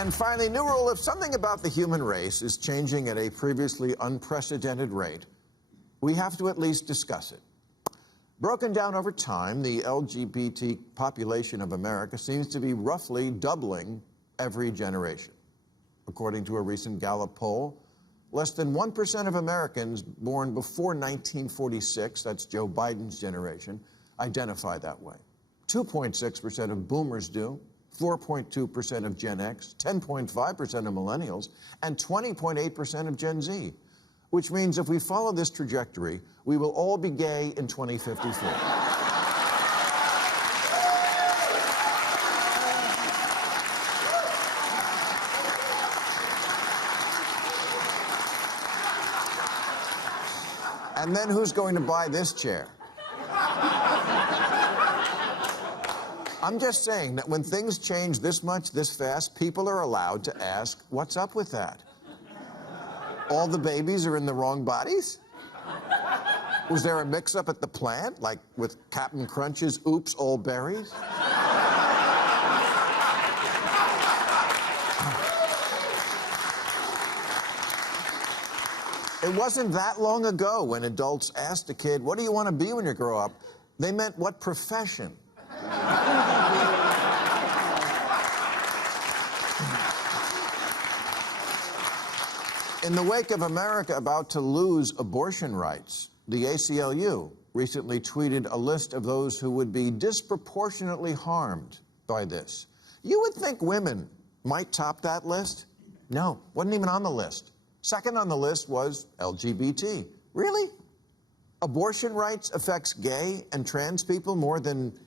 And finally, new rule: if something about the human race is changing at a previously unprecedented rate, we have to at least discuss it. Broken down over time, the LGBT population of America seems to be roughly doubling every generation. According to a recent Gallup poll, less than 1% of Americans born before 1946, that's Joe Biden's generation, identify that way. 2.6% of boomers do, 4.2% of Gen X, 10.5% of millennials, and 20.8% of Gen Z. Which means if we follow this trajectory, we will all be gay in 2054. And then who's going to buy this chair? I'm just saying that when things change this much, this fast, people are allowed to ask, what's up with that? All the babies are in the wrong bodies? Was there a mix-up at the plant, like with Captain Crunch's Oops, All Berries? It wasn't that long ago when adults asked a kid, what do you want to be when you grow up? They meant what profession. In the wake of America about to lose abortion rights, the ACLU recently tweeted a list of those who would be disproportionately harmed by this. You would think women might top that list? No, wasn't even on the list. Second on the list was LGBT. Really? Abortion rights affects gay and trans people more than,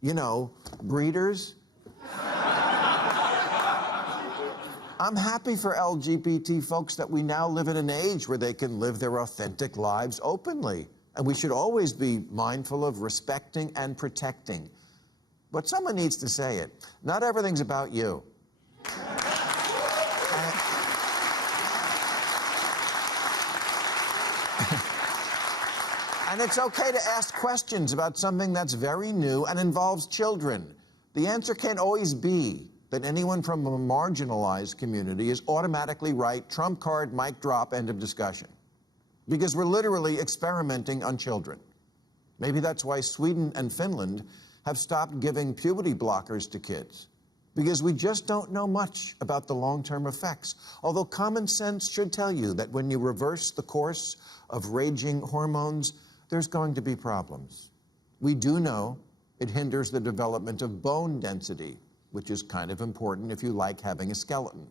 you know, breeders? I'm happy for LGBT folks that we now live in an age where they can live their authentic lives openly. And we should always be mindful of respecting and protecting. But someone needs to say it. Not everything's about you. And it's okay to ask questions about something that's very new and involves children. The answer can't always be that anyone from a marginalized community is automatically right, trump card, mic drop, end of discussion. Because we're literally experimenting on children. Maybe that's why Sweden and Finland have stopped giving puberty blockers to kids. Because we just don't know much about the long-term effects. Although common sense should tell you that when you reverse the course of raging hormones, there's going to be problems. We do know it hinders the development of bone density, which is kind of important if you like having a skeleton.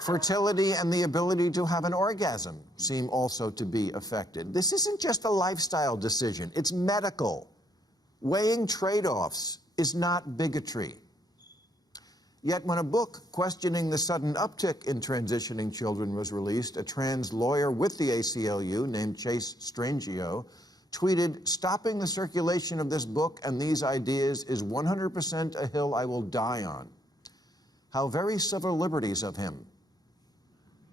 Fertility and the ability to have an orgasm seem also to be affected. This isn't just a lifestyle decision, it's medical. Weighing trade-offs is not bigotry. Yet when a book questioning the sudden uptick in transitioning children was released, a trans lawyer with the ACLU named Chase Strangio tweeted, stopping the circulation of this book and these ideas is 100% a hill I will die on. How very civil liberties of him.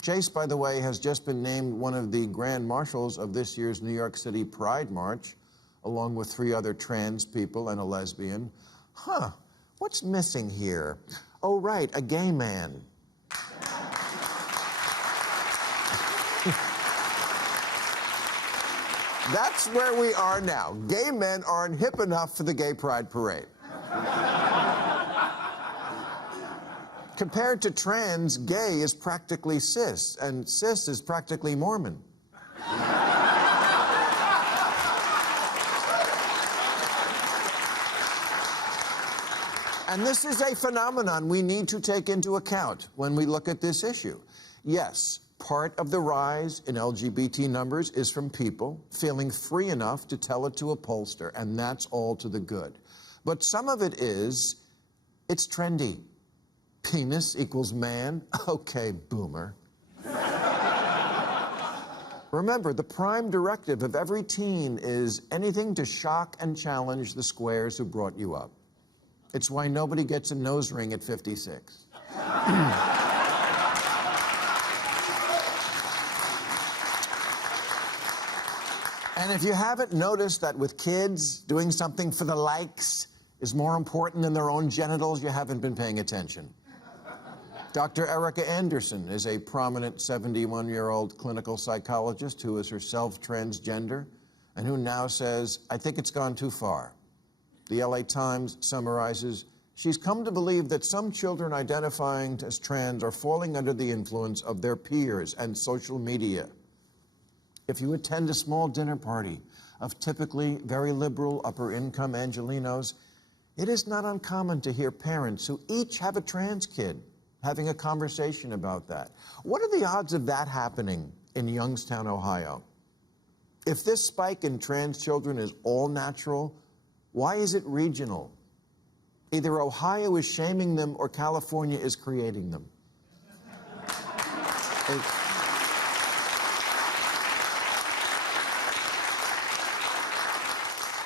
Chase, by the way, has just been named one of the grand marshals of this year's New York City Pride March, along with 3 other trans people and a lesbian. Huh, what's missing here? Oh, right, a gay man. That's where we are now. Gay men aren't hip enough for the gay pride parade. Compared to trans, gay is practically cis, and cis is practically Mormon. And this is a phenomenon we need to take into account when we look at this issue. Yes, part of the rise in LGBT numbers is from people feeling free enough to tell it to a pollster, and that's all to the good. But some of it is, it's trendy. Penis equals man? Okay, boomer. Remember, the prime directive of every teen is anything to shock and challenge the squares who brought you up. It's why nobody gets a nose ring at 56. And if you haven't noticed that with kids, doing something for the likes is more important than their own genitals, you haven't been paying attention. Dr. Erica Anderson is a prominent 71-year-old clinical psychologist who is herself transgender and who now says, I think it's gone too far. The LA Times summarizes, she's come to believe that some children identifying as trans are falling under the influence of their peers and social media. If you attend a small dinner party of typically very liberal, upper-income Angelenos, it is not uncommon to hear parents who each have a trans kid having a conversation about that. What are the odds of that happening in Youngstown, Ohio? If this spike in trans children is all natural, why is it regional? Either Ohio is shaming them or California is creating them.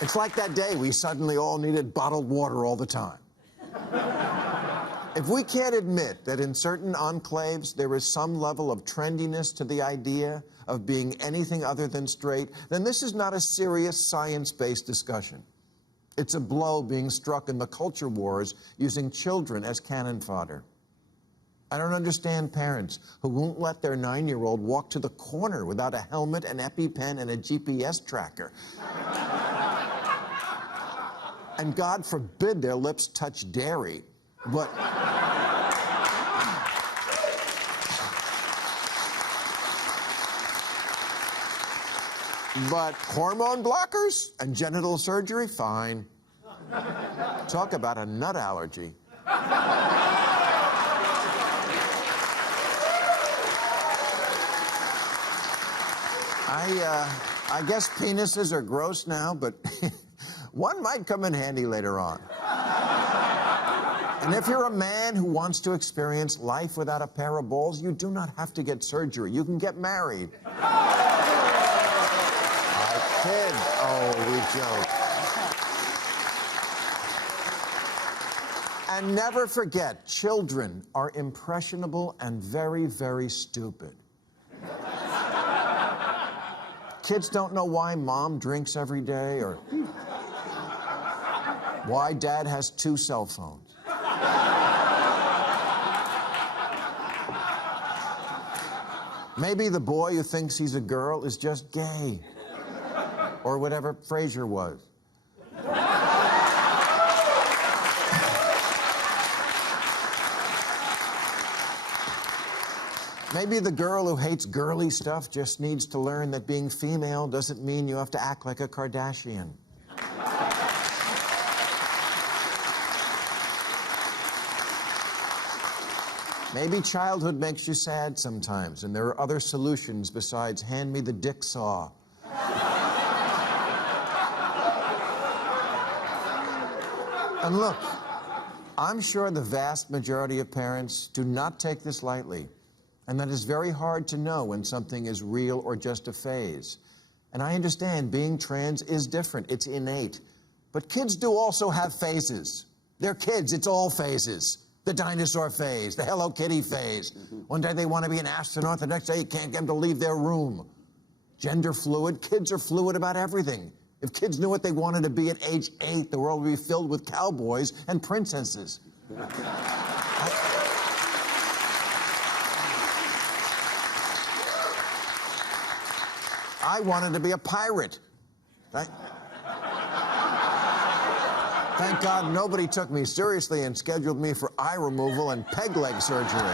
It's like that day we suddenly all needed bottled water all the time. If we can't admit that in certain enclaves there is some level of trendiness to the idea of being anything other than straight, then this is not a serious science-based discussion. It's a blow being struck in the culture wars using children as cannon fodder. I don't understand parents who won't let their 9-year-old walk to the corner without a helmet, an EpiPen, and a GPS tracker. And God forbid their lips touch dairy, but... But hormone blockers and genital surgery, fine. Talk about a nut allergy. I guess penises are gross now, but one might come in handy later on. And if you're a man who wants to experience life without a pair of balls, you do not have to get surgery. You can get married. Kid. Oh, we joke. And never forget, children are impressionable and very, very stupid. Kids don't know why mom drinks every day or why dad has 2 cell phones. Maybe the boy who thinks he's a girl is just gay. Or whatever Frasier was. Maybe the girl who hates girly stuff just needs to learn that being female doesn't mean you have to act like a Kardashian. Maybe childhood makes you sad sometimes, and there are other solutions besides hand me the dick saw. And look, I'm sure the vast majority of parents do not take this lightly, and that it's very hard to know when something is real or just a phase. And I understand being trans is different, it's innate. But kids do also have phases. They're kids, it's all phases. The dinosaur phase, the Hello Kitty phase. One day they want to be an astronaut, the next day you can't get them to leave their room. Gender fluid, kids are fluid about everything. If kids knew what they wanted to be at age 8, the world would be filled with cowboys and princesses. I wanted to be a pirate. Thank God nobody took me seriously and scheduled me for eye removal and peg leg surgery.